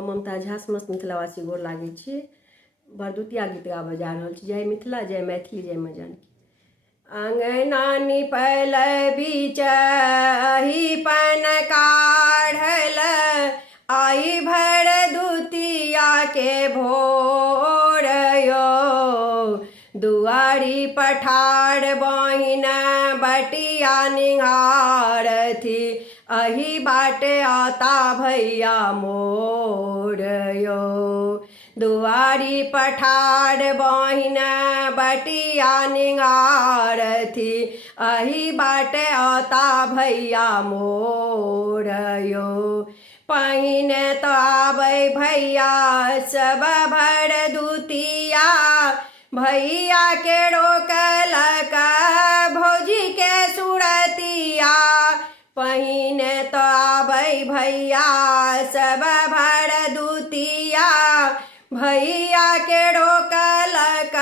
ममता झा समस्त मिथिलावासी गोर लागै छी। भरदुतिया गीत गाबऽ जा रहल छी। जय मिथिला, जय मैथिली, जय माँ जानकी। अंगना निपल बिचही पन काढ़ल, आई भरदुतिया के भोर यो। दुआरी पठार बहिन बटिया निहारथी, अही बाटे आता भैया मोर यो। दुआरी पठार बहिन बटिया निहारथी, अही बाटे आता भैया मोर यो। पहिने तो आबै भैया सब भरदुतिया, भैया के रोकलक भौजी के सुरतिया। पहिने तो आबै भैया सब भरदुतिया, भैया के रोकलक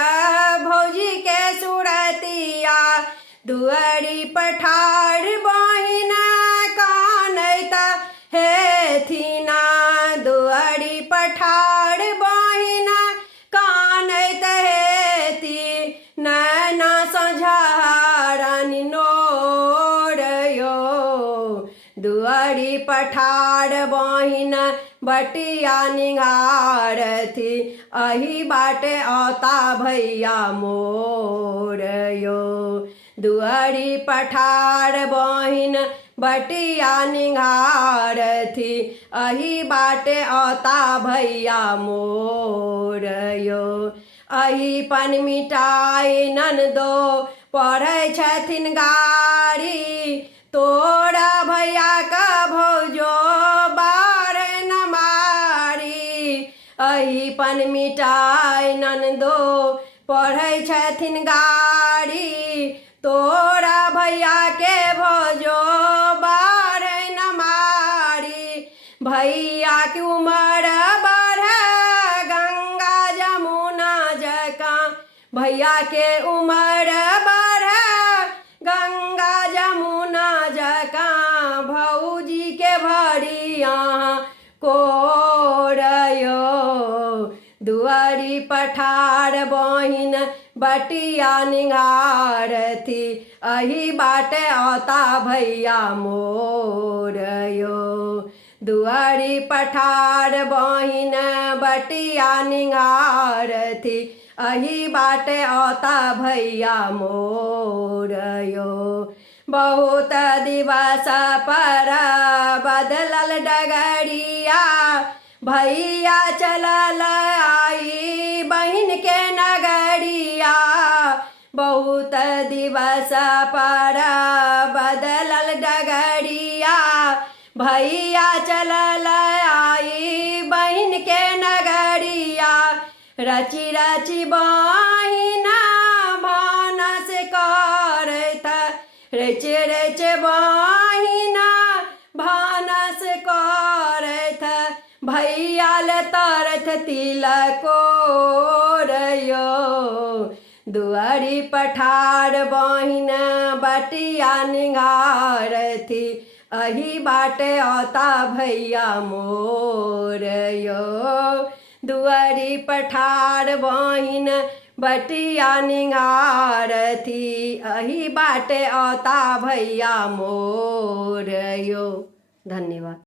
भौजी के सुरतिया। दुआरी पठार बहिन कानैत हेथिना, दुआरी पठार बहिन कानैत हेती, नैना सझारनि नोर यो। दुआरी पठार बहिन बटिया निहारथी, अही बाटे आता भैया मोर यो। दुआरी पठार बहिन बटिया निहारथी, अही बाटे आता भैया मोर यो। अही पन मिठाई ननदो पढ़ै छथिन गारी, तोरा भैया का भौजो बारह न मारी। अही पन मिठाई ननदो पढ़ै छथिन गारी, तोरा भैया के भौजो बारह न मारी। भैया की उमर बढ़ गंगा जमुना जका, भैया के उमर बढ़ गंगा जमुना जका, भौजी के भरिया कोर यो। दुआरी पठार बहिन बटिया निहारथी, अही बाटे आता भैया मोर यो। दुआरी पठार बहिन बटिया निहारथी, अही बाटे आता भैया मोर यो। बहुत दिवस पर बदलल डगरिया, भैया चलल आई बहिन के नगरिया। बहुत दिवस पर बदलल डगरिया, भैया चलल आई बहिन के नगरिया। रची रची बहिन भानस करत, रच रच बहिन भानस करत, भैया ले तरथ तिलकोर यो। दुआरी पठार बहिन बटिया निहारथी, अही बाटे आता भैया मोर यो। दुआरी पठार बहिन बटिया निहारथी, अही बाटे आता भैया मोर यो। धन्यवाद।